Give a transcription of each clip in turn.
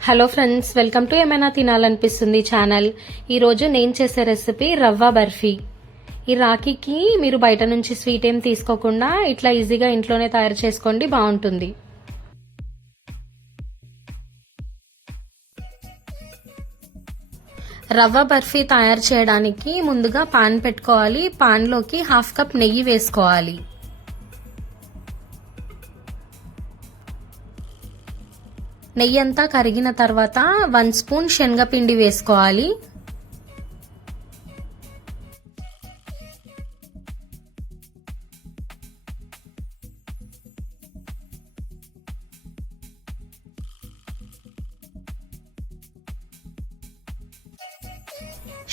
Hello friends, welcome to ఏమైనా తినాలనిపిస్తుంది channel. ఈరోజు నేను చేసే రెసిపీ రవ్వ బర్ఫీ. ఈ రాఖీకి మీరు బయట నుంచి స్వీట్ ఏం తీసుకోకుండా ఇట్లా ఈజీగా ఇంట్లోనే తయారు చేసుకోండి, బాగుంటుంది. రవ్వ బర్ఫీ తయారు చేయడానికి ముందుగా పాన్ పెట్టుకోవాలి. పాన్లోకి 1/2 కప్ నెయ్యి వేసుకోవాలి. నెయ్యి అంతా కరిగిన తర్వాత 1 స్పూన్ శనగపిండి వేసుకోవాలి.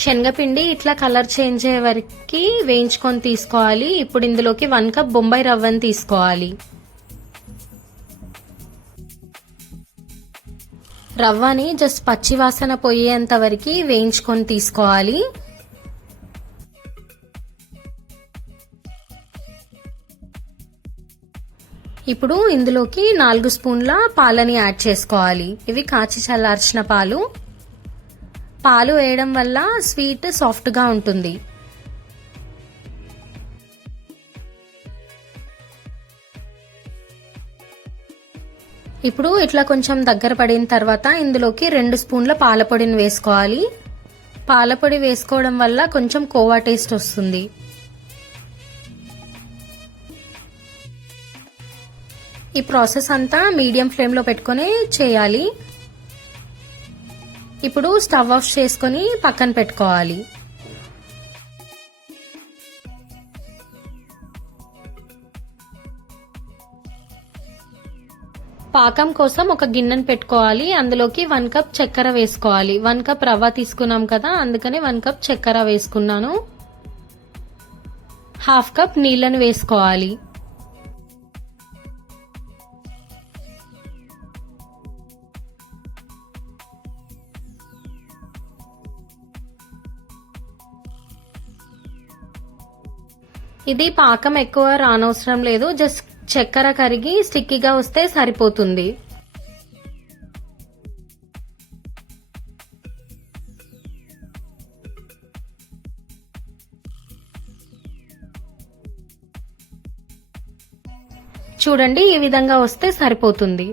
శనగపిండి ఇట్లా కలర్ చేంజ్ అయ్యే వరకు వేయించుకొని తీసుకోవాలి. ఇప్పుడు ఇందులోకి 1 కప్ బొంబాయి రవ్వని తీసుకోవాలి. రవ్వని జస్ట్ పచ్చి వాసన పోయేంత వరకు వేయించుకొని తీసుకోవాలి. ఇప్పుడు ఇందులోకి 4 స్పూన్ల పాలని యాడ్ చేసుకోవాలి. ఇవి కాచి చల్లార్చిన పాలు. పాలు వేయడం వల్ల స్వీట్ సాఫ్ట్గా ఉంటుంది. ఇప్పుడు ఇట్లా కొంచెం దగ్గర పడిన తర్వాత ఇందులోకి 2 స్పూన్ల పాలపొడిని వేసుకోవాలి. పాలపొడి వేసుకోవడం వల్ల కొంచెం కోవా టేస్ట్ వస్తుంది. ఈ ప్రాసెస్ అంతా మీడియం ఫ్లేమ్లో పెట్టుకొని చేయాలి. ఇప్పుడు స్టవ్ ఆఫ్ చేసుకొని పక్కన పెట్టుకోవాలి. పాకం కోసం ఒక గిన్నెను పెట్టుకోవాలి. అందులోకి 1 కప్ చక్కెర వేసుకోవాలి. 1 కప్ రవ్వ తీసుకున్నాం కదా, అందుకని 1 కప్ చక్కెర వేసుకున్నాను. 1/2 కప్ నీళ్ళని వేసుకోవాలి. ఇది పాకం ఎక్కువ రానవసరం లేదు, జస్ట్ చక్కెర కరిగి స్టిక్కీగా వస్తే సరిపోతుంది. చూడండి, ఈ విధంగా వస్తే సరిపోతుంది.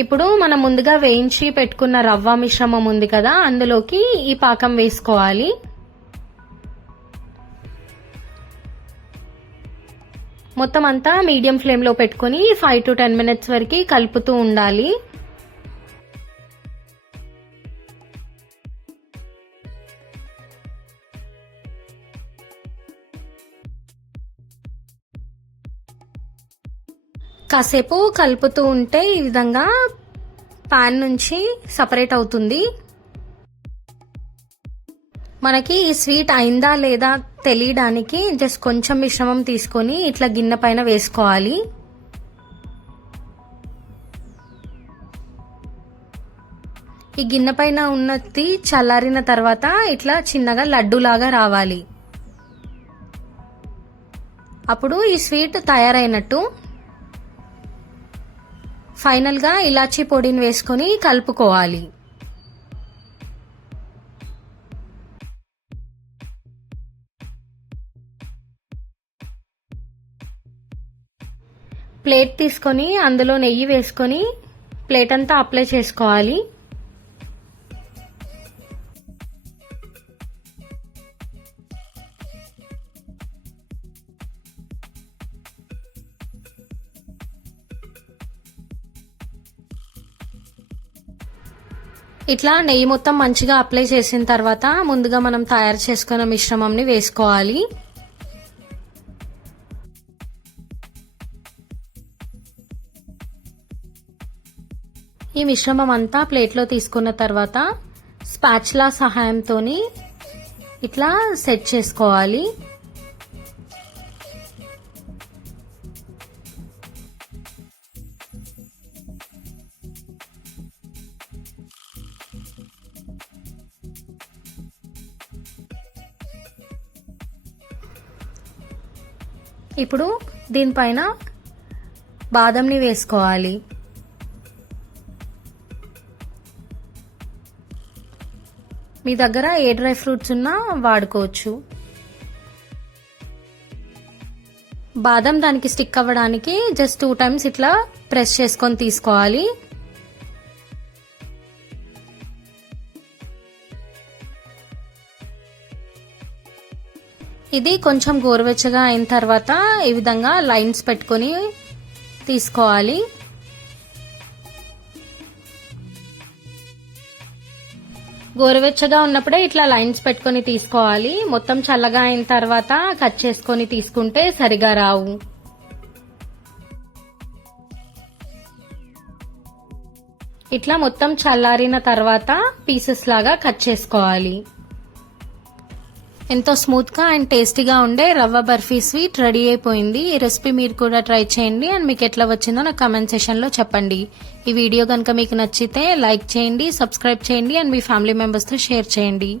ఇప్పుడు మనం ముందుగా వేయించి పెట్టుకున్న రవ్వ మిశ్రమం ఉంది కదా, అందులోకి ఈ పాకం వేసుకోవాలి. మొత్తం అంతా మీడియం ఫ్లేమ్లో పెట్టుకుని 5 to 10 మినిట్స్ వరకు కలుపుతూ ఉండాలి. కాసేపు కలుపుతూ ఉంటే ఈ విధంగా పాన్ నుంచి సపరేట్ అవుతుంది. మనకి ఈ స్వీట్ అయిందా లేదా తెలియడానికి జస్ట్ కొంచెం మిశ్రమం తీసుకొని ఇట్లా గిన్నె పైన వేసుకోవాలి. ఈ గిన్నె పైన ఉన్నది చల్లారిన తర్వాత ఇట్లా చిన్నగా లడ్డూలాగా రావాలి. అప్పుడు ఈ స్వీట్ తయారైనట్టు. ఫైనల్ గా ఇలాచీ పొడిని వేసుకొని కలుపుకోవాలి. ప్లేట్ తీసుకొని అందులో నెయ్యి వేసుకొని ప్లేట్ అంతా అప్లై చేసుకోవాలి. ఇట్లా నెయ్యి మొత్తం మంచిగా అప్లై చేసిన తర్వాత ముందుగా మనం తయారు చేసుకున్న మిశ్రమంని వేసుకోవాలి. ఈ మిశ్రమం అంతా ప్లేట్లో తీసుకున్న తర్వాత స్పాచులా సహాయంతో ఇట్లా సెట్ చేసుకోవాలి. ఇప్పుడు దీనిపైన బాదంని వేసుకోవాలి. మీ దగ్గర ఏ డ్రై ఫ్రూట్స్ ఉన్నా వాడుకోవచ్చు. బాదం దానికి స్టిక్ అవ్వడానికి జస్ట్ 2 టైమ్స్ ఇట్లా ప్రెస్ చేసుకొని తీసుకోవాలి. ఇది కొంచెం గోరువెచ్చగా అయిన తర్వాత ఈ విధంగా లైన్స్ పెట్టుకొని తీసుకోవాలి. గోరువెచ్చగా ఉన్నప్పుడే ఇట్లా లైన్స్ పెట్టుకొని తీసుకోవాలి. మొత్తం చల్లగా అయిన తర్వాత కట్ చేసుకొని తీసుకుంటే సరిగా రావు. ఇట్లా మొత్తం చల్లారిన తర్వాత పీసెస్ లాగా కట్ చేసుకోవాలి. ఎంతో స్మూత్ గా అండ్ టేస్టీగా ఉండే రవ్వ బర్ఫీ స్వీట్ రెడీ అయిపోయింది. ఈ రెసిపీ మీరు కూడా ట్రై చేయండి అండ్ మీకు ఎట్లా వచ్చిందో నాకు కామెంట్ సెక్షన్ లో చెప్పండి. ఈ వీడియో కనుక మీకు నచ్చితే లైక్ చేయండి, సబ్స్క్రైబ్ చేయండి అండ్ మీ ఫ్యామిలీ మెంబర్స్ తో షేర్ చేయండి.